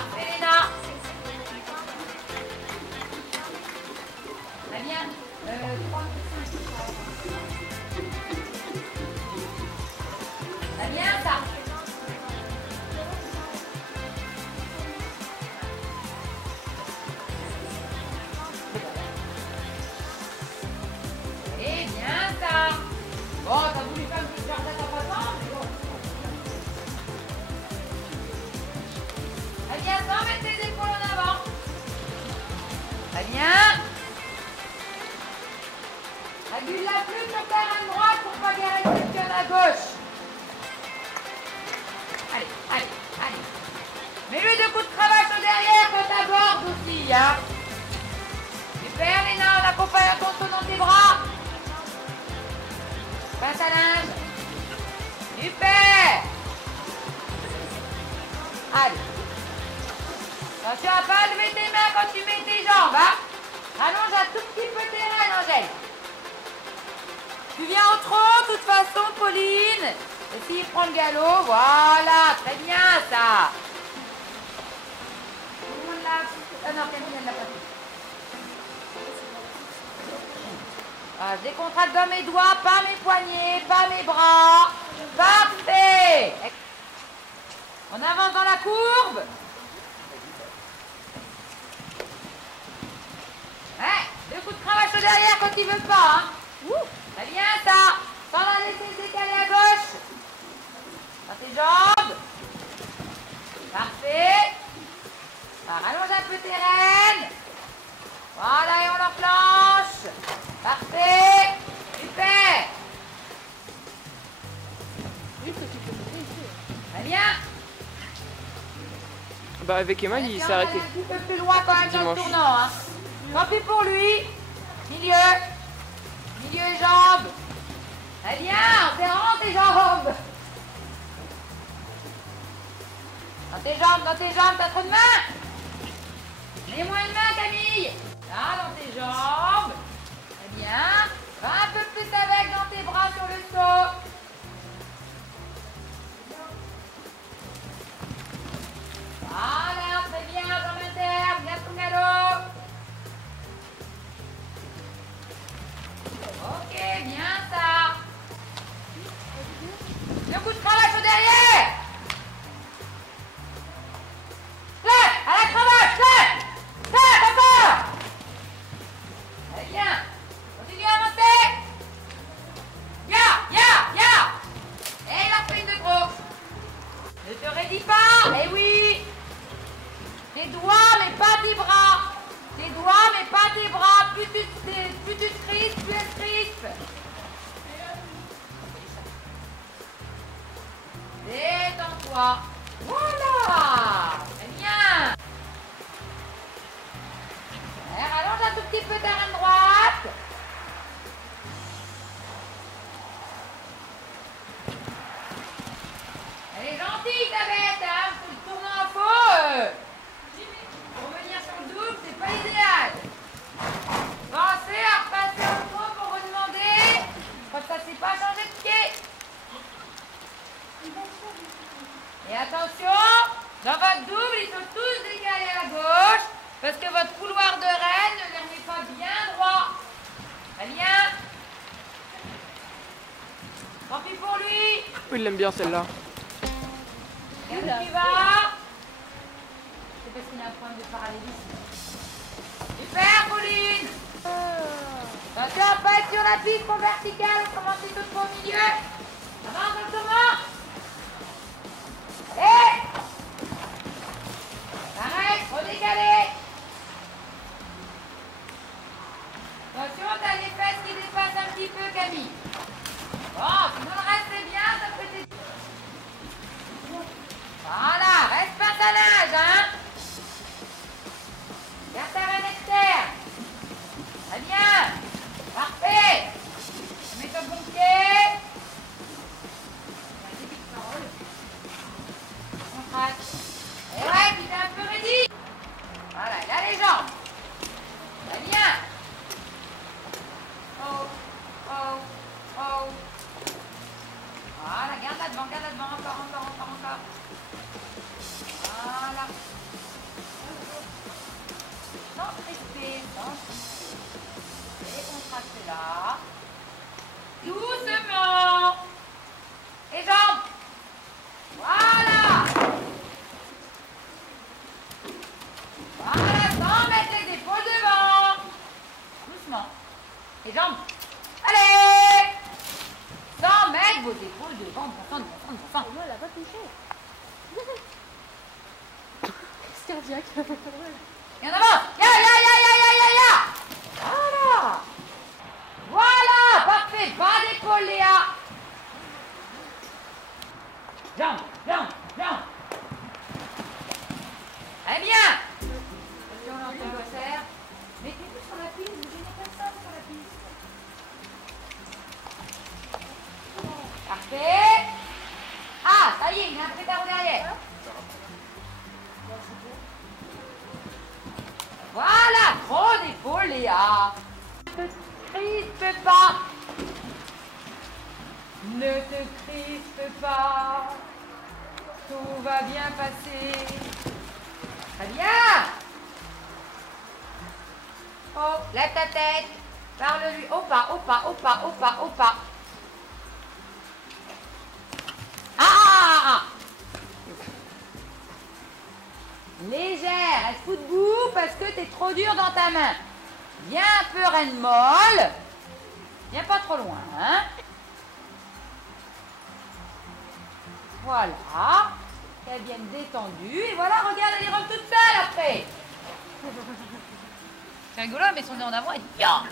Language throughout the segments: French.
Parfait, Léna. Très bien. Très bien, ça. Eh bien, ça. Bon, t'as voulu faire une petite jardette en passant, mais bon. Très bien, sans mettre tes épaules en avant. Très bien. Régule la flûte sur terrain droite pour pas qu'elle réceptionne à gauche. Allez, allez, allez. Mets-lui 2 coups de cravache au derrière quand t'abordes aussi, hein. Super, Léna, on accompagne ton saut dans tes bras. Passe à linge. Super. Allez. Attention à pas lever tes mains quand tu mets tes jambes, hein. Allonge un tout petit peu tes reins, Angèle. Tu viens au trot, de toute façon, Pauline. Et s'il prend le galop, voilà, très bien, ça. Tout le monde l'a... Ah non, Camille, elle l'a pas fait. Ah, je décontracte dans mes doigts, pas mes poignets, pas mes bras. Parfait. On avance dans la courbe. Ouais, 2 coups de cravache au derrière quand il veut pas, hein. Très bien, ça. Sans la laisser se décaler à gauche. Dans tes jambes. Parfait. Rallonge un peu tes rênes. Voilà, et on l'enclenche. Parfait. Super. Très bien. Bah avec Emma, il s'est arrêté. Un petit peu plus loin quand même dans le Dimanche. tournant, hein. Tant pis pour lui. Milieu. Milieu et jambes. Très bien, serrant tes jambes. Dans tes jambes, t'as trop de mains. Mets moins de mains, Camille. Là, dans tes jambes. Très bien. Va un peu plus avec dans tes bras sur le saut. Voilà, très bien, jambes internes, bien ton galop. Ok, bien ça. Le coup de cravache au derrière. Clap, à la cravache, clap. Clap, encore. Très bien. Continue à monter. Ya. Et il a fait une de trop. Ne te raidis pas. Eh oui. Tes doigts, mais pas tes bras. Tes doigts, mais pas tes bras. Plus tu crispes, plus elle crispe. Détends-toi. Voilà. Très bien. Rallonge un tout petit peu ta main droite. Elle est gentille, ta bête, hein. Faut le tourner en faux. Pour venir sur le double, c'est pas idéal. Pensez à repasser au fond pour vous demander quand ça s'est pas changé de pied. Et attention, dans votre double, ils sont tous décalés à gauche parce que votre couloir de reine ne les remet pas bien droit. Très bien. Tant pis pour lui. Il l'aime bien celle-là. Regarde où tu vas. C'est parce qu'il a un problème de parallélisme. Super, Pauline. Attention à pas être sur la piste pour verticale, on commence tout au milieu. Avance dans le tournant. Allez. Arrête, redécaler. Attention, t'as les fesses qui dépassent un petit peu, Camille. Bon, sinon le reste c'est bien, ça peut t'aider. Voilà, reste face à l'âge, hein. Garde ta reine externe. Très bien. Parfait. Mets ton bon pied. Un petit Les jambes. Allez 100 mètres, vos épaules devant, devant. Moi, elle a pas touché. C'est cardiaque. Et en avant. Ya. Voilà. Voilà, parfait. Bas d'épaule, Léa. Jambes. Très bien. Attention, l'antégosaire. Mettez-vous sur la piste, ne gênez personne sur la piste. Parfait. Ah, ça y est, il a un prétard derrière. Voilà, trop d'épaule, Léa. Ne te crispe pas. Ne te crispe pas. Tout va bien passer. Très bien. Oh, lève ta tête. Parle-lui. Au pas. Ah! Légère, elle se fout debout parce que t'es trop dur dans ta main. Viens un peu reine molle. Viens pas trop loin, hein. Voilà. Qu'elle vienne détendue. Et voilà, regarde, elle y rentre toute seule après. C'est rigolo, mais son nez en avant, elle dit bien.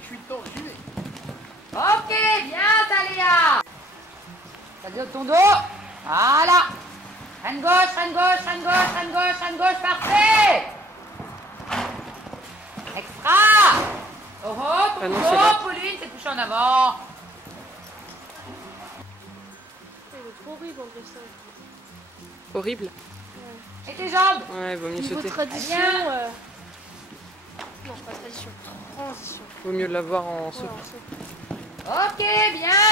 Je suis tendu. Ok, bien, Taléa. Ça vient de ton dos. Voilà. Reine gauche, parfait. Extra. Oh, ton non, dos, c'est là. Pauline, t'es touché en avant. Il est trop horrible en vrai ça. Horrible. Et tes jambes. Ouais, vaut mieux Niveau sauter. tradition. Bien. Non, pas tradition. Transition. Vaut mieux l'avoir en Ouais, saut. on saute. Ok, bien.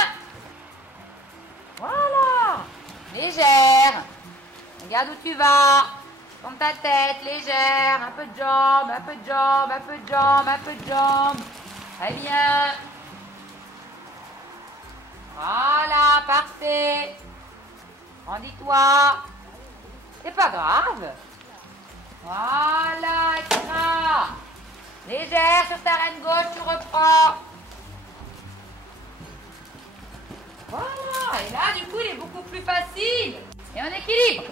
Voilà. Légère. Regarde où tu vas. Tourne ta tête, légère. Un peu de jambes. Très bien. Voilà, parfait. Rendis-toi. C'est pas grave. Voilà, extra. Légère sur ta reine gauche, tu reprends. Voilà, et là, du coup, il est beaucoup plus facile. Et en équilibre.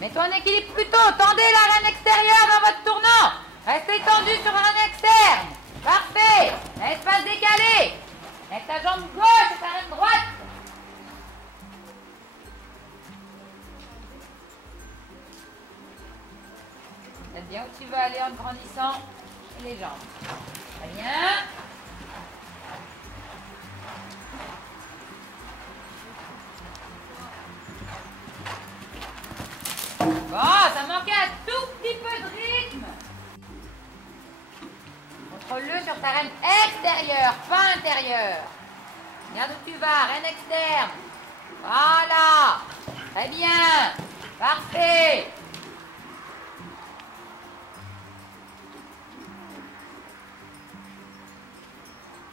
Mets-toi en équilibre plutôt. Tendez la reine extérieure dans votre tournant. Restez tendu sur la reine externe. Parfait. Espace décalé. Avec ta jambe gauche et ta reine droite. Regarde bien où tu veux aller en grandissant. Et les jambes. Très bien. Bon, ça manquait un tout petit peu de rythme. Contrôle-le sur ta reine extérieure, pas intérieure. Regarde où tu vas, reine externe. Voilà. Très bien. Parfait.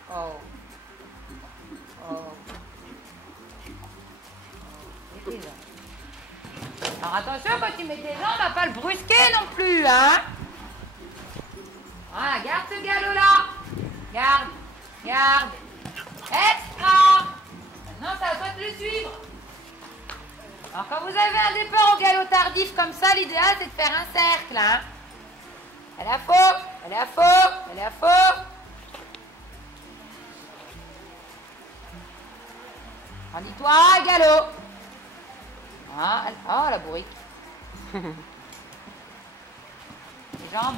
Oh. Et tes jambes. Alors attention, quand tu mets tes jambes, à pas le brusquer non plus, hein. Voilà, garde ce galop-là. Garde. Extra. Maintenant, ça va te le suivre. Alors quand vous avez un départ au galop tardif comme ça, l'idéal c'est de faire un cercle, hein. Elle est à faux. Rendis-toi, galop. Ah, oh, la bourrique. Les jambes.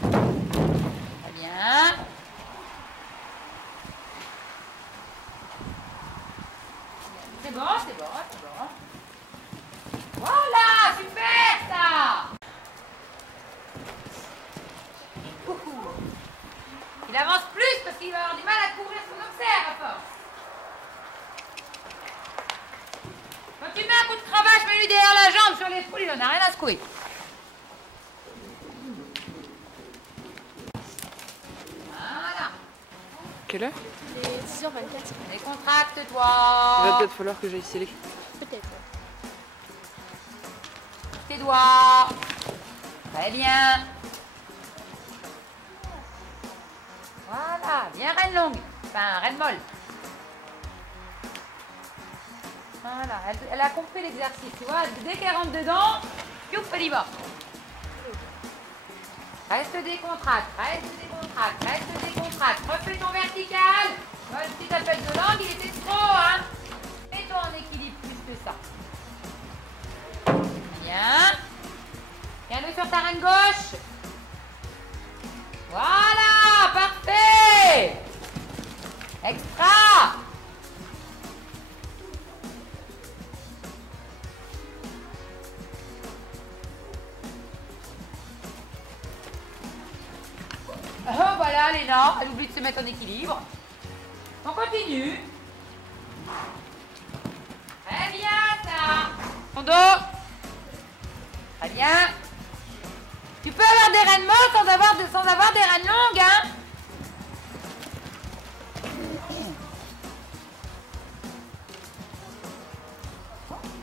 Très bien. C'est bon. Voilà, super ça. Il avance plus parce qu'il va avoir du mal à couvrir son observe à force. Quand tu mets un coup de cravache, mets-lui derrière la jambe sur l'épaule, il en a rien à secouer. Voilà. Ok. quelle heure? Il est 10h24. Décontracte-toi. Il va peut-être falloir que j'aille sceller. Peut-être. Tes doigts. Très bien. Voilà, bien reine longue. Enfin, reine molle. Voilà, elle a compris l'exercice, tu vois. Dès qu'elle rentre dedans, piouf, elle y va. Reste décontracte, reste décontracte, reste décontracte. Refais ton vertical. Moi, le petit appel de langue, il était trop, hein. Mets-toi en équilibre plus que ça. Bien. Tiens-le sur ta reine gauche. Voilà, parfait. Extra. Oh, voilà, Léna, elle oublie de se mettre en équilibre. On continue. Très bien, ça. Ton dos. Très bien. Tu peux avoir des reines molles sans avoir des reines longues, hein.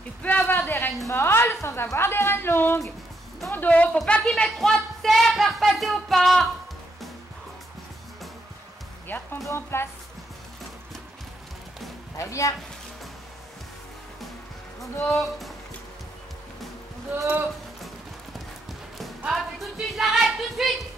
Tu peux avoir des reines molles sans avoir des reines longues. Ton dos, faut pas qu'il mette 3 cercles à repasser au pas. Garde ton dos en place. Très bien. Ton dos. Ton dos. Ah, fais tout de suite, j'arrête, tout de suite.